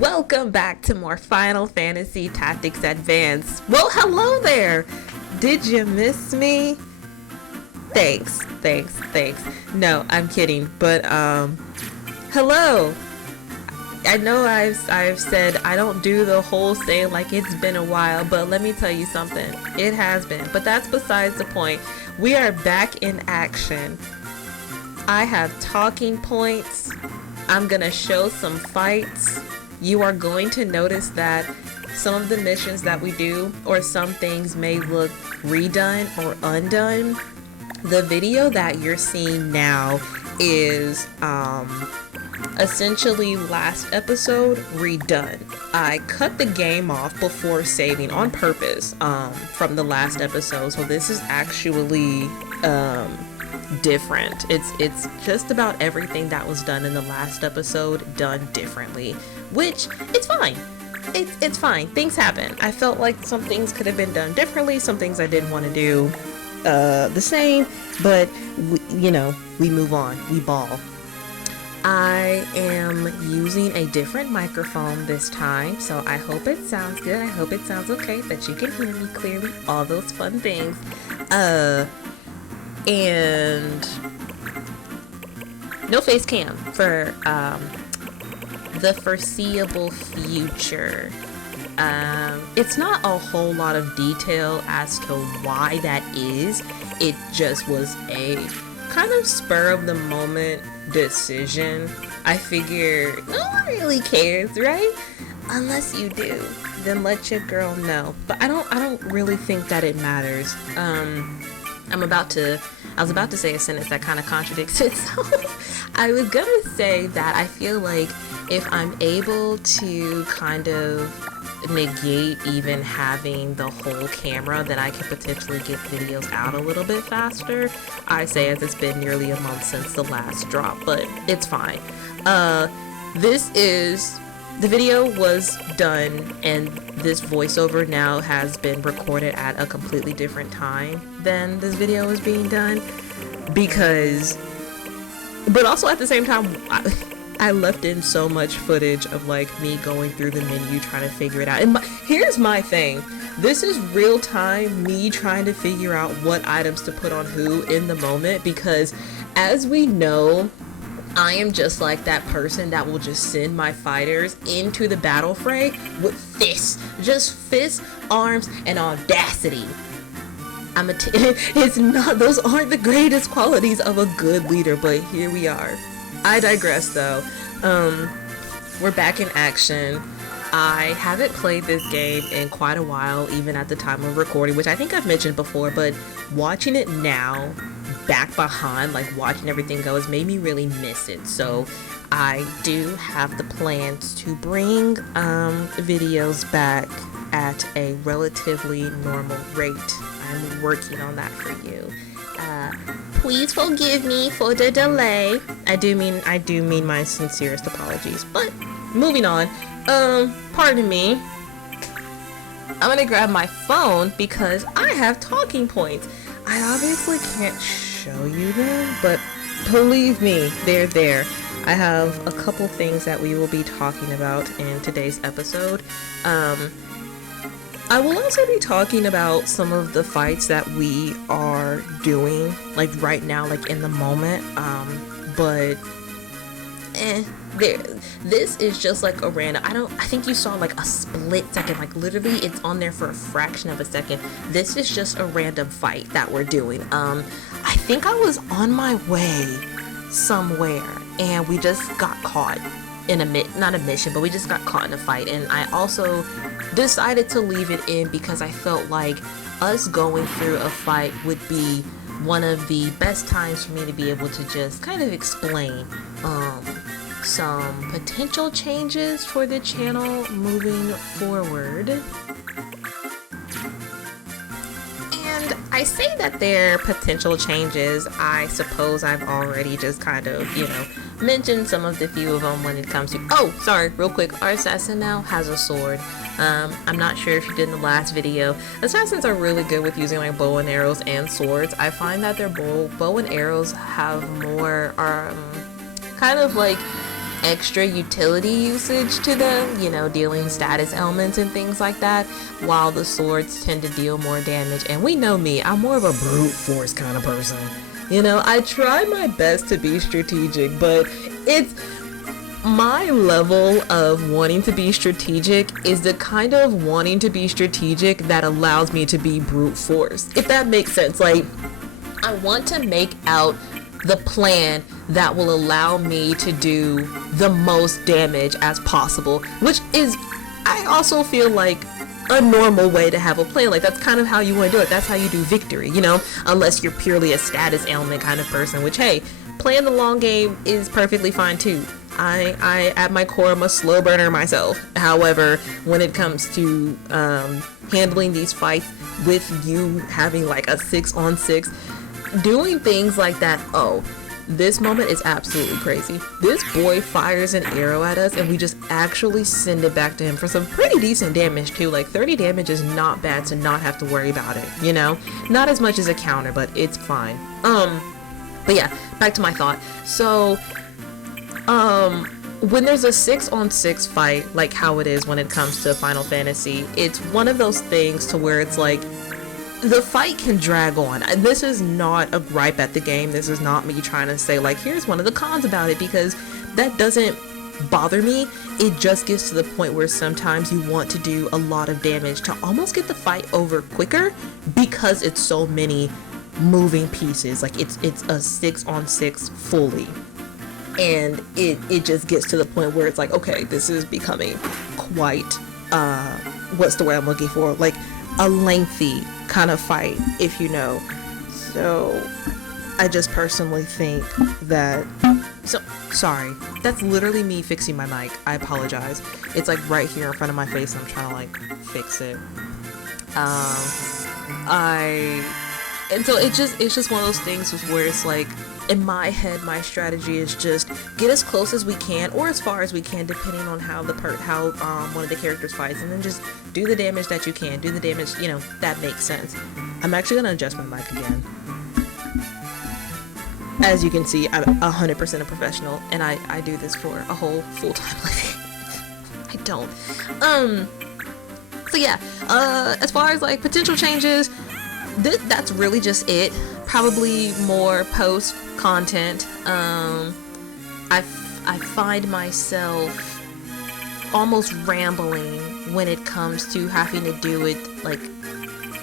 Welcome back to more Final Fantasy Tactics Advance. Well, hello there! Did you miss me? Thanks. No, I'm kidding, but hello! I know I've said I don't do the whole saying like it's been a while, but let me tell you something. It has been, but that's besides the point. We are back in action. I have talking points. I'm gonna show some fights. You are going to notice that some of the missions that we do or some things may look redone or undone. The video that you're seeing now is essentially last episode redone. I cut the game off before saving on purpose from the last episode, so this is actually different. It's just about everything that was done in the last episode done differently, which it's fine. It's fine. Things happen. I felt like some things could have been done differently, some things I didn't want to do the same, but we move on, we ball. I am using a different microphone this time, so I hope it sounds good. I hope it sounds okay, that you can hear me clearly, all those fun things. And no face cam for the foreseeable future. It's not a whole lot of detail as to why that is. It just was a kind of spur of the moment decision. I figure no one really cares, right? Unless you do, then let your girl know. But I don't really think that it matters. I was about to say a sentence that kind of contradicts itself. I was gonna say that I feel like if I'm able to kind of negate even having the whole camera, then I can potentially get videos out a little bit faster. I say as it's been nearly a month since the last drop, but it's fine. The video was done, and this voiceover now has been recorded at a completely different time than this video is being done, but also at the same time, I left in so much footage of like me going through the menu trying to figure it out. And here's my thing. This is real time me trying to figure out what items to put on who in the moment, because as we know, I am just like that person that will just send my fighters into the battle fray with fists, arms, and audacity. Those aren't the greatest qualities of a good leader, but here we are. I digress though. We're back in action. I haven't played this game in quite a while, even at the time of recording, which I think I've mentioned before, but watching it now, back behind, like watching everything go, has made me really miss it. So I do have the plans to bring videos back at a relatively normal rate. I'm working on that for you. Please forgive me for the delay. I do mean my sincerest apologies. But moving on, pardon me. I'm gonna grab my phone because I have talking points. I obviously can't show you them, but believe me, they're there. I have a couple things that we will be talking about in today's episode. I will also be talking about some of the fights that we are doing, like right now, like in the moment. This is just like a random, I think you saw like a split second, like literally it's on there for a fraction of a second. This is just a random fight that we're doing. I think I was on my way somewhere and we just got caught in not a mission, but we just got caught in a fight, and I also decided to leave it in because I felt like us going through a fight would be one of the best times for me to be able to just kind of explain some potential changes for the channel moving forward. And I say that they're potential changes. I suppose I've already just kind of, mentioned some of the few of them when it comes to... Oh, sorry, real quick. Our assassin now has a sword. I'm not sure if you did in the last video. Assassins are really good with using like bow and arrows and swords. I find that their bow and arrows have more, kind of like extra utility usage to them, you know, dealing status elements and things like that, while the swords tend to deal more damage. And we know me, I'm more of a brute force kind of person. You know, I try my best to be strategic, but it's my level of wanting to be strategic is the kind of wanting to be strategic that allows me to be brute force, if that makes sense. Like, I want to make out the plan that will allow me to do the most damage as possible, which is, I also feel like, a normal way to have a plan. Like, that's kind of how you want to do it. That's how you do victory, you know, unless you're purely a status ailment kind of person, which, hey, playing the long game is perfectly fine too. I at my core, I'm a slow burner myself. However, when it comes to handling these fights with you having like a 6-on-6, doing things like that, oh, this moment is absolutely crazy. This boy fires an arrow at us and we just actually send it back to him for some pretty decent damage too. Like 30 damage is not bad to not have to worry about it, you know? Not as much as a counter, but it's fine. But yeah, back to my thought. So, when there's a 6-on-6 fight, like how it is when it comes to Final Fantasy, it's one of those things to where it's like, the fight can drag on. This is not a gripe at the game. This is not me trying to say like, here's one of the cons about it, because that doesn't bother me. It just gets to the point where sometimes you want to do a lot of damage to almost get the fight over quicker, because it's so many moving pieces. Like it's a 6-on-6 fully. And it just gets to the point where it's like, okay, this is becoming quite, what's the word I'm looking for? Like a lengthy kind of fight, if you know. So I just personally think that, so sorry, that's literally me fixing my mic. I apologize. It's like right here in front of my face and I'm trying to like fix it. And so it's just one of those things where it's like, in my head, my strategy is just get as close as we can, or as far as we can, depending on how one of the characters fights, and then just do the damage that you can. Do the damage, you know, that makes sense. I'm actually gonna adjust my mic again. As you can see, I'm 100% a professional, and I do this for a whole full-time living. I don't. So yeah, as far as like potential changes, that's really just it. Probably more post content. I find myself almost rambling when it comes to having to do it like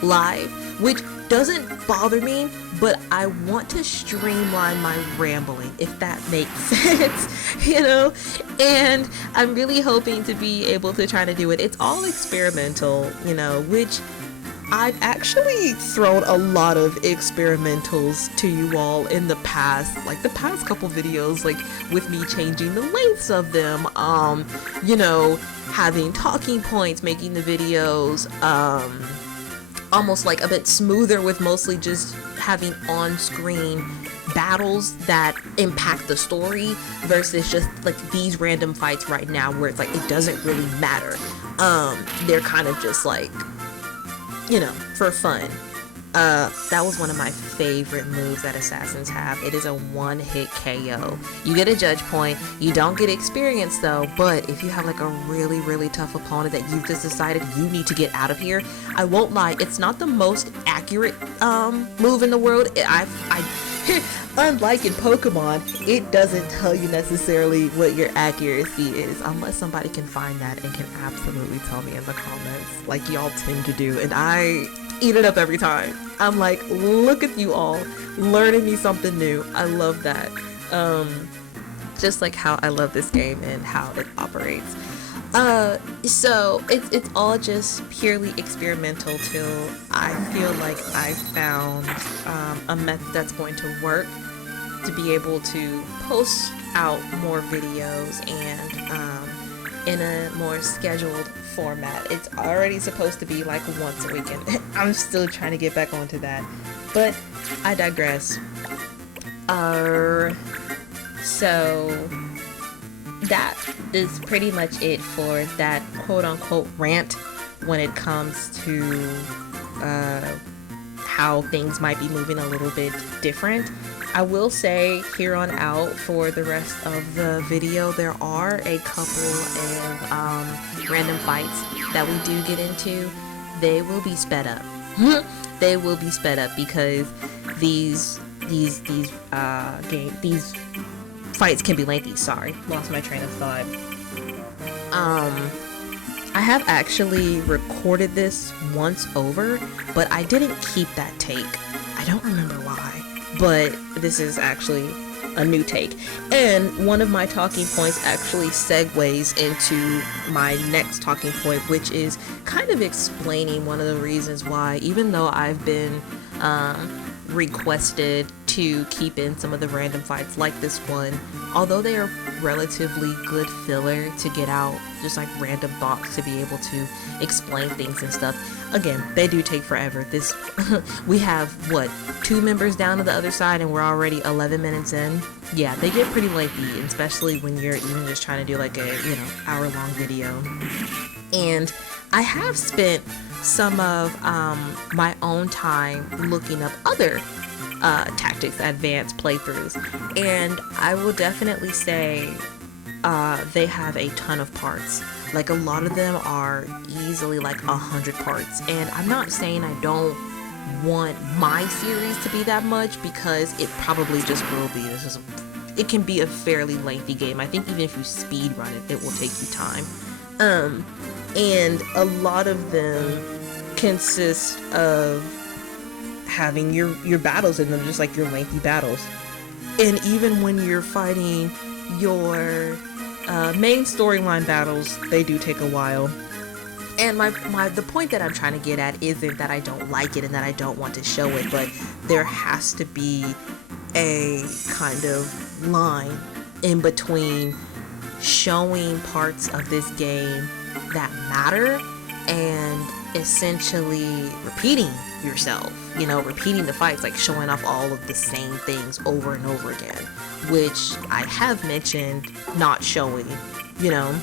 live, which doesn't bother me, but I want to streamline my rambling, if that makes sense, you know? And I'm really hoping to be able to try to do it. It's all experimental, you know, which I've actually thrown a lot of experimentals to you all in the past, like the past couple videos, like with me changing the lengths of them, you know, having talking points, making the videos, almost like a bit smoother with mostly just having on-screen battles that impact the story versus just like these random fights right now where it's like it doesn't really matter. They're kind of just like, you know, for fun. That was one of my favorite moves that assassins have. It is a one-hit KO. You get a judge point. You don't get experience though, but if you have like a really, really tough opponent that you've just decided you need to get out of here, I won't lie, it's not the most accurate move in the world. Unlike in Pokemon, it doesn't tell you necessarily what your accuracy is, unless somebody can find that and can absolutely tell me in the comments, like y'all tend to do, and I eat it up every time. I'm like, look at you all, learning me something new. I love that. Just like how I love this game and how it operates. So it's all just purely experimental till I feel like I found a method that's going to work to be able to post out more videos and in a more scheduled format. It's already supposed to be like once a week, and I'm still trying to get back onto that, but I digress. So that is pretty much it for that quote-unquote rant when it comes to how things might be moving a little bit different. I will say here on out for the rest of the video, there are a couple of random fights that we do get into. They will be sped up. They will be sped up because these fights can be lengthy. Sorry, lost my train of thought. I have actually recorded this once over, but I didn't keep that take. I don't remember why, but this is actually a new take. And one of my talking points actually segues into my next talking point, which is kind of explaining one of the reasons why, even though I've been requested to keep in some of the random fights like this one, although they are relatively good filler to get out just like random thoughts to be able to explain things and stuff. Again, they do take forever. This we have what, 2 members down to the other side and we're already 11 minutes in. Yeah, they get pretty lengthy, especially when you're even just trying to do like a, you know, hour-long video. And I have spent some of my own time looking up other tactics, advanced playthroughs, and I will definitely say they have a ton of parts. Like, a lot of them are easily like 100 parts, and I'm not saying I don't want my series to be that much, because it probably just will be. It can be a fairly lengthy game. I think even if you speed run it, it will take you time. And a lot of them consist of having your battles in them, just like your lengthy battles. And even when you're fighting your main storyline battles, they do take a while. And the point that I'm trying to get at isn't that I don't like it and that I don't want to show it, but there has to be a kind of line in between showing parts of this game that matter and essentially repeating yourself, you know, repeating the fights, like showing off all of the same things over and over again, which I have mentioned not showing, you know.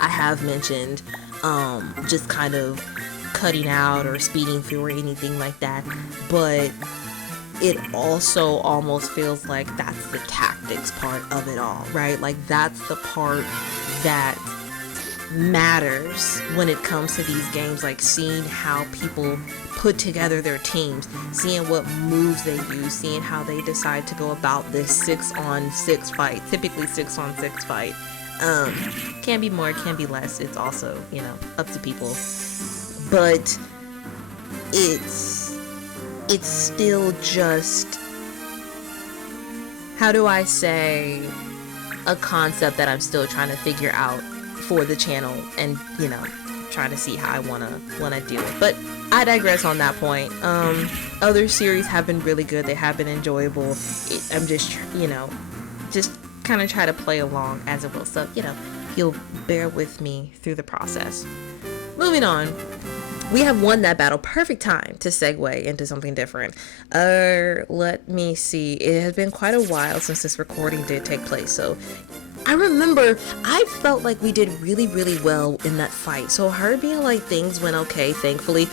I have mentioned just kind of cutting out or speeding through or anything like that, but it also almost feels like that's the tactics part of it all, right? Like, that's the part that matters when it comes to these games, like seeing how people put together their teams, seeing what moves they use, seeing how they decide to go about this 6-on-6 fight, typically 6-on-6 fight. Can be more, can be less. It's also, you know, up to people. But it's still just, how do I say, a concept that I'm still trying to figure out for the channel, and, you know, trying to see how I wanna do it. But I digress on that point. Other series have been really good. They have been enjoyable. I'm just, you know, just kind of try to play along as it will. So, you know, you'll bear with me through the process. Moving on. We have won that battle. Perfect time to segue into something different. Let me see. It has been quite a while since this recording did take place, so I remember I felt like we did really, really well in that fight. So her being like things went okay, thankfully,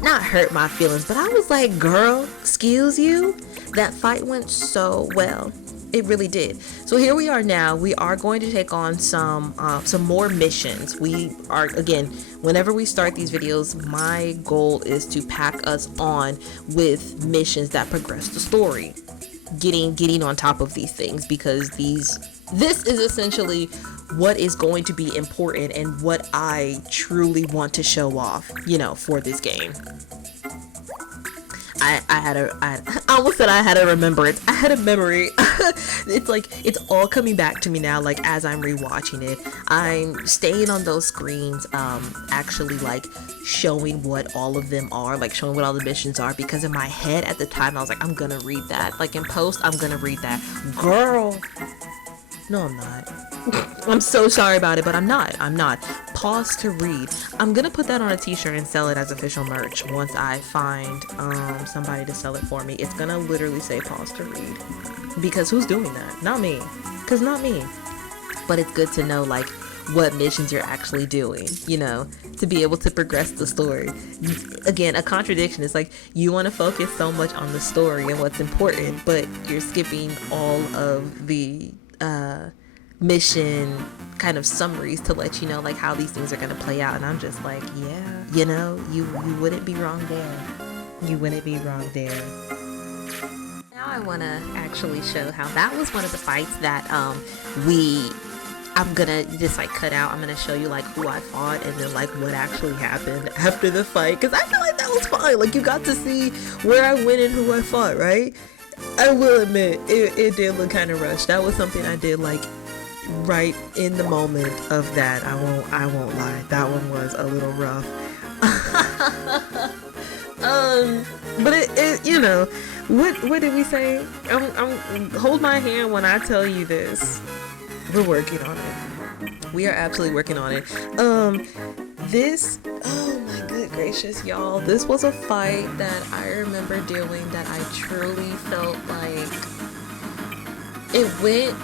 not hurt my feelings, but I was like, girl, excuse you? That fight went so well. It really did. So here we are now. We are going to take on some more missions. We are, again, whenever we start these videos, my goal is to pack us on with missions that progress the story. Getting on top of these things, because this is essentially what is going to be important and what I truly want to show off, you know, for this game. I almost said I had a remembrance. I had a memory. It's like, it's all coming back to me now, like, as I'm rewatching it. I'm staying on those screens, actually, like, showing what all of them are, like, showing what all the missions are, because in my head at the time, I was like, I'm gonna read that. Like, in post, I'm gonna read that. Girl! No, I'm not. I'm so sorry about it, but I'm not. Pause to read. I'm gonna put that on a t-shirt and sell it as official merch once I find somebody to sell it for me. It's gonna literally say pause to read. Because who's doing that? Not me. Because not me. But it's good to know, like, what missions you're actually doing, you know, to be able to progress the story. Again, a contradiction is like you want to focus so much on the story and what's important, but you're skipping all of the mission kind of summaries to let you know like how these things are going to play out. And I'm just like, yeah, you know, you wouldn't be wrong there. You wouldn't be wrong there. Now I want to actually show how that was one of the fights that I'm gonna just like cut out. I'm gonna show you like who I fought and then like what actually happened after the fight, because I feel like that was fun. Like you got to see where I went and who I fought, right? I will admit it did look kind of rushed. That was something I did like right in the moment of that. I won't lie, that one was a little rough. But it you know, what did we say? I'm hold my hand when I tell you this. We're working on it. We are absolutely working on it. This, oh my good gracious, y'all. This was a fight that I remember doing that I truly felt like it went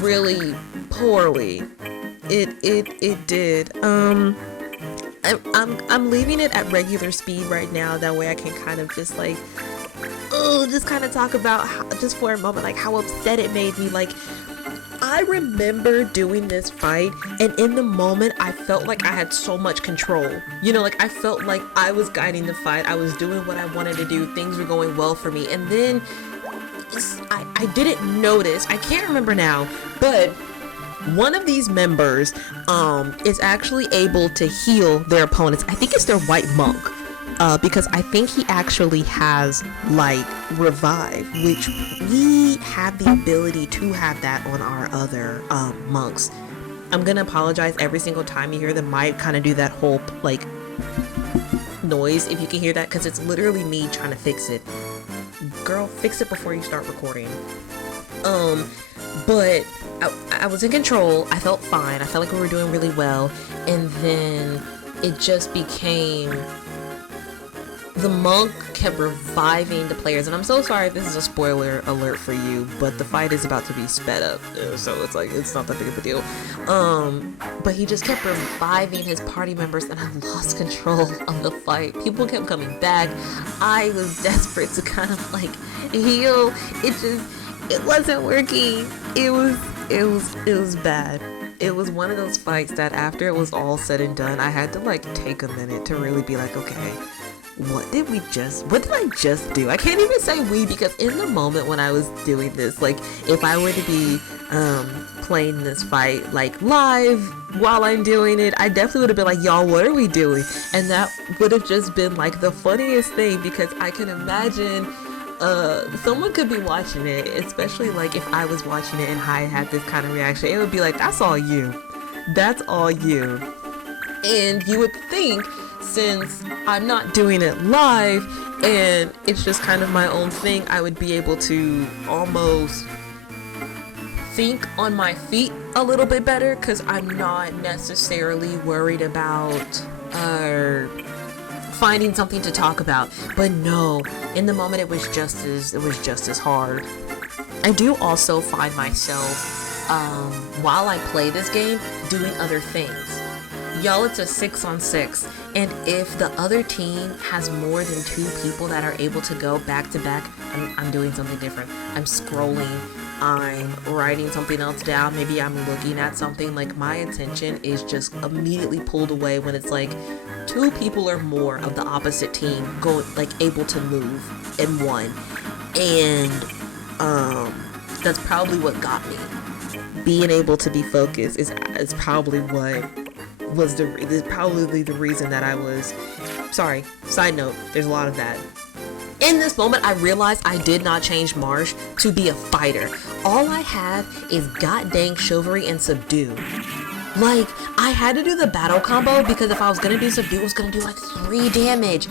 really poorly. It did. I'm leaving it at regular speed right now. That way I can kind of just like, just kind of talk about how, just for a moment, like how upset it made me. Like, I remember doing this fight, and in the moment I felt like I had so much control. You know, like I felt like I was guiding the fight. I was doing what I wanted to do. Things were going well for me. And then I didn't notice, I can't remember now, but one of these members is actually able to heal their opponents. I think it's their white monk. Because I think he actually has like revive, which we have the ability to have that on our other monks. I'm gonna apologize every single time you hear the mic kind of do that whole like noise, if you can hear that, because it's literally me trying to fix it. Girl, fix it before you start recording. But I was in control. I felt fine. I felt like we were doing really well, and then it just became, the monk kept reviving the players, and I'm so sorry if this is a spoiler alert for you, but the fight is about to be sped up, so it's like, it's not that big of a deal. But he just kept reviving his party members, and I lost control of the fight. People kept coming back. I was desperate to kind of like heal. It wasn't working. It was bad. It was one of those fights that after it was all said and done, I had to like take a minute to really be like, okay, what did I just do? I can't even say we, because in the moment when I was doing this, like if I were to be playing this fight like live while I'm doing it, I definitely would have been like, y'all, what are we doing? And that would have just been like the funniest thing, because I can imagine someone could be watching it, especially like if I was watching it and I had this kind of reaction, it would be like, that's all you. That's all you. And you would think, since I'm not doing it live and it's just kind of my own thing, I would be able to almost think on my feet a little bit better, because I'm not necessarily worried about finding something to talk about. But no, in the moment it was just as hard. I do also find myself while I play this game doing other things. Y'all, it's a 6-on-6, and if the other team has more than 2 people that are able to go back to back, I'm doing something different. I'm scrolling, I'm writing something else down, maybe I'm looking at something. Like, my attention is just immediately pulled away when it's like 2 people or more of the opposite team able to move in one. And that's probably what got me. Being able to be focused is probably what was probably the reason that I was, sorry, side note, there's a lot of that. In this moment, I realized I did not change Marsh to be a fighter. All I have is god dang chivalry and subdue. Like, I had to do the battle combo, because if I was gonna do subdue, it was gonna do like 3 damage.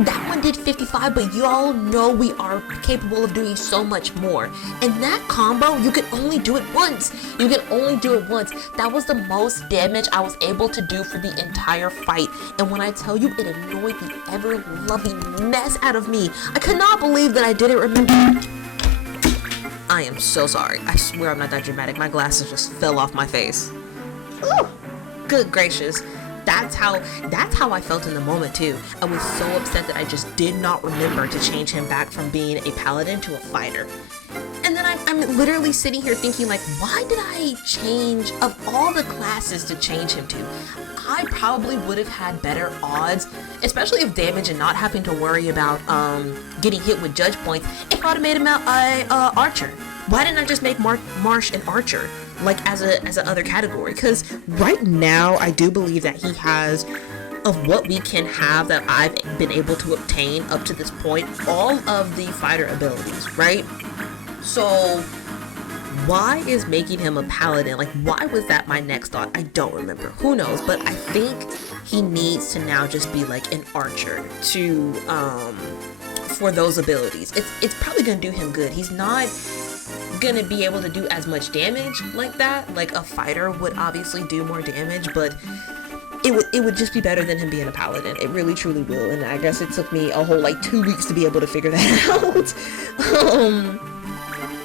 That one did 55, but y'all know we are capable of doing so much more. And that combo, you can only do it once. That was the most damage I was able to do for the entire fight. And when I tell you, it annoyed the ever-loving mess out of me. I could not believe that I didn't remember. I am so sorry. I swear I'm not that dramatic. My glasses just fell off my face. Ooh, good gracious. That's how I felt in the moment too. I was so upset that I just did not remember to change him back from being a paladin to a fighter. And then I'm literally sitting here thinking, like, why did I change, of all the classes to change him to? I probably would have had better odds, especially of damage and not having to worry about getting hit with judge points, if I'd have made him a archer. Why didn't I just make Marsh an archer, like as a other category? Because right now I do believe that he has, of what we can have that I've been able to obtain up to this point, all of the fighter abilities, right? So why is making him a paladin, like, why was that my next thought? I don't remember. Who knows? But I think he needs to now just be like an archer to for those abilities. It's probably gonna do him good. He's not gonna be able to do as much damage like that. Like a fighter would obviously do more damage, but it would just be better than him being a paladin. It really truly will. And I guess it took me a whole like 2 weeks to be able to figure that out.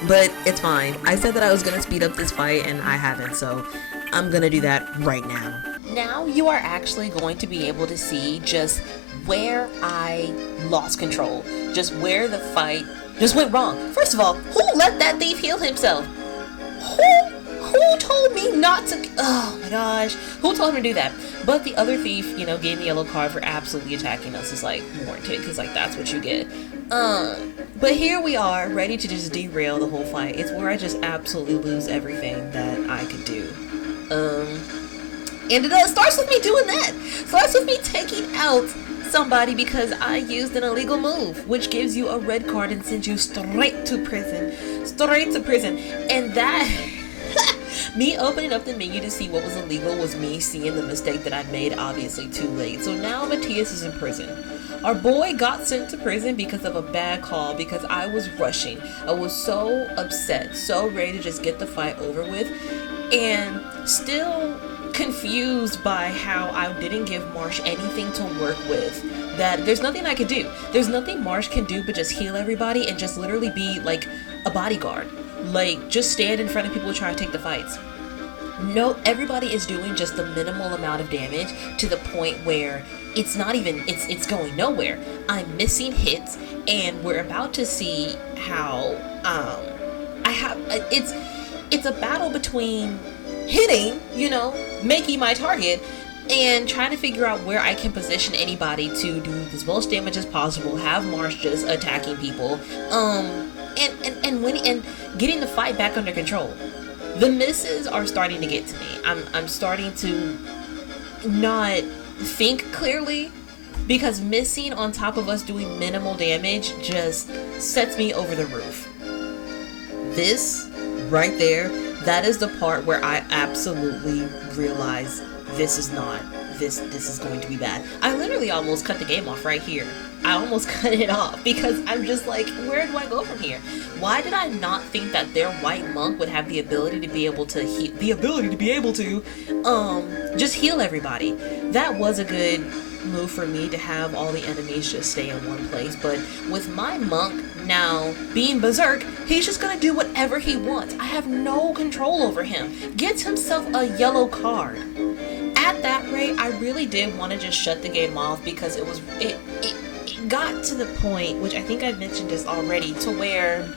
But it's fine. I said that I was gonna speed up this fight and I haven't, so I'm gonna do that right now. Now you are actually going to be able to see just where I lost control, just where the fight just went wrong. First of all, who let that thief heal himself? Who told me not to? Oh my gosh, who told him to do that? But the other thief, you know, gave me a yellow card for absolutely attacking us. Is like warranted, because like that's what you get. But here we are, ready to just derail the whole fight. It's where I just absolutely lose everything that I could do. And it starts with me doing that. Starts with me taking out somebody because I used an illegal move, which gives you a red card and sends you straight to prison. And that me opening up the menu to see what was illegal was me seeing the mistake that I made, obviously too late. So now Matthias is in prison. Our boy got sent to prison because of a bad call, because I was rushing. I was so upset, so ready to just get the fight over with, and still confused by how I didn't give Marsh anything to work with. That there's nothing I could do. There's nothing Marsh can do but just heal everybody and just literally be like a bodyguard. Like, just stand in front of people who try to take the fights. No, everybody is doing just the minimal amount of damage to the point where it's not even, it's going nowhere. I'm missing hits, and we're about to see how it's a battle between hitting, you know, making my target, and trying to figure out where I can position anybody to do as most damage as possible, have Marsh just attacking people, and winning and getting the fight back under control. The misses are starting to get to me. I'm starting to not think clearly, because missing on top of us doing minimal damage just sets me over the roof. This right there, that is the part where I absolutely realize this is going to be bad. I literally almost cut the game off right here. I almost cut it off because I'm just like, where do I go from here? Why did I not think that their white monk would have the ability to be able to just heal everybody? That was a good move for me, to have all the enemies just stay in one place. But with my monk now being berserk, he's just gonna do whatever he wants. I have no control over him. Gets himself a yellow card. At that rate, I really did want to just shut the game off, because it got to the point, which I think I've mentioned this already, to where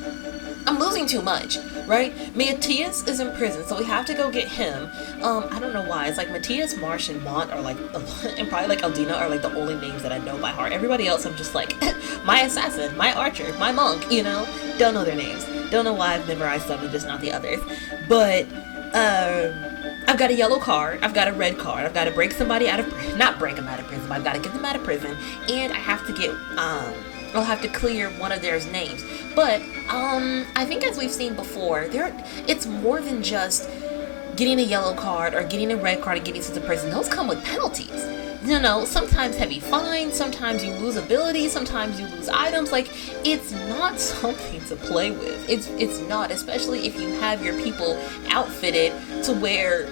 I'm losing too much, right? Matthias is in prison, so we have to go get him. I don't know why. It's like Matthias, Marsh, and Mont are like, and probably like Aldina are like the only names that I know by heart. Everybody else, I'm just like, my assassin, my archer, my monk, you know? Don't know their names. Don't know why I've memorized some and just not the others. But, I've got a yellow card, I've got a red card, I've got to break somebody out of prison, not break them out of prison, but I've got to get them out of prison, and I have to get, I'll have to clear one of their names. But, I think as we've seen before, it's more than just getting a yellow card or getting a red card and getting sent to prison. Those come with penalties. You know, sometimes heavy fines, sometimes you lose abilities, sometimes you lose items. Like, it's not something to play with. It's not, especially if you have your people outfitted to where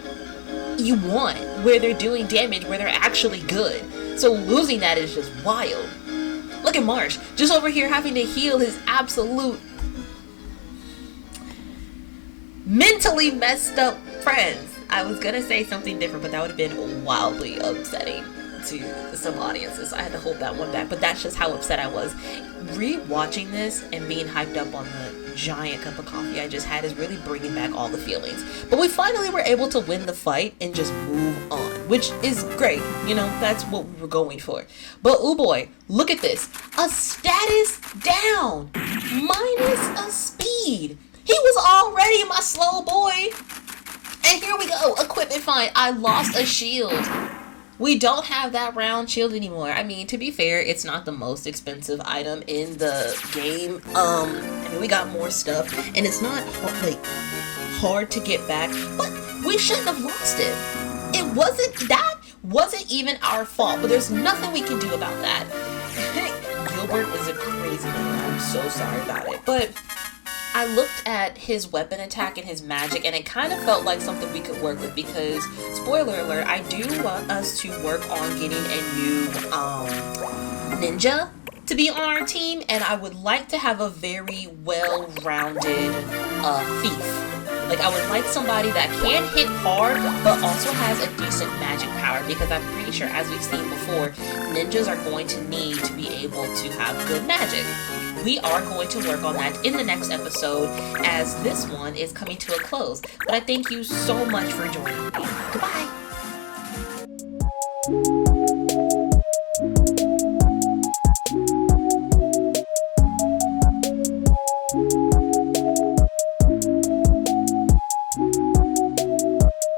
you want, where they're doing damage, where they're actually good. So losing that is just wild. Look at Marsh, just over here having to heal his absolute mentally messed up friends. I was gonna say something different, but that would have been wildly upsetting to some audiences. I had to hold that one back, but that's just how upset I was. Re-watching this and being hyped up on the giant cup of coffee I just had is really bringing back all the feelings. But we finally were able to win the fight and just move on, which is great. You know, that's what we were going for. But oh boy, look at this. A status down, minus a speed. He was already my slow boy. And here we go, equipment find. I lost a shield. We don't have that round shield anymore. I mean, to be fair, it's not the most expensive item in the game. I mean, we got more stuff, and it's not hard to get back, but we shouldn't have lost it. Wasn't even our fault, but there's nothing we can do about that. Gilbert is a crazy man. I'm so sorry about it, but I looked at his weapon attack and his magic, and it kind of felt like something we could work with because, spoiler alert, I do want us to work on getting a new ninja to be on our team, and I would like to have a very well-rounded thief. Like, I would like somebody that can hit hard, but also has a decent magic power, because I'm pretty sure, as we've seen before, ninjas are going to need to be able to have good magic. We are going to work on that in the next episode, as this one is coming to a close. But I thank you so much for joining me. Goodbye!